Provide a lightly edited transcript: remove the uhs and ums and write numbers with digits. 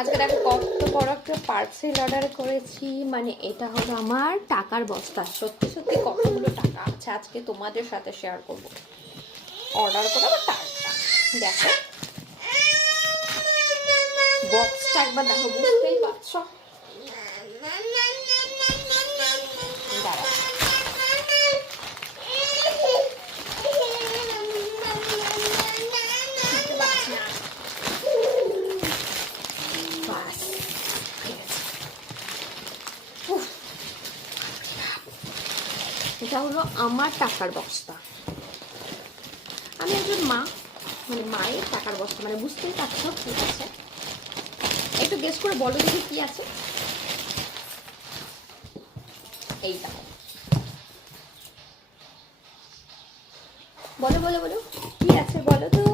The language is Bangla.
আজকে দেখো কত বড় একটা পার্সেল অর্ডার করেছি, মানে এটা হলো আমার টাকার বস্তা। সত্যি সত্যি কতগুলো টাকা আছে আজকে তোমাদের সাথে শেয়ার করব। অর্ডার করে আবার টাকা দেখো, বক্সটা একবার দেখো, বুঝতেই পারছো। দাঁড়াও, বাস এটা হলো আমার টাকার বস্তা। আমি একজন মা, মানে মায়ের টাকার বস্তা, মানে বুঝতেই পারছো কি আছে। একটু গেস করে বলো দেখি কি আছে। এইটা বলো বলো বলো, কি আছে বলো তো।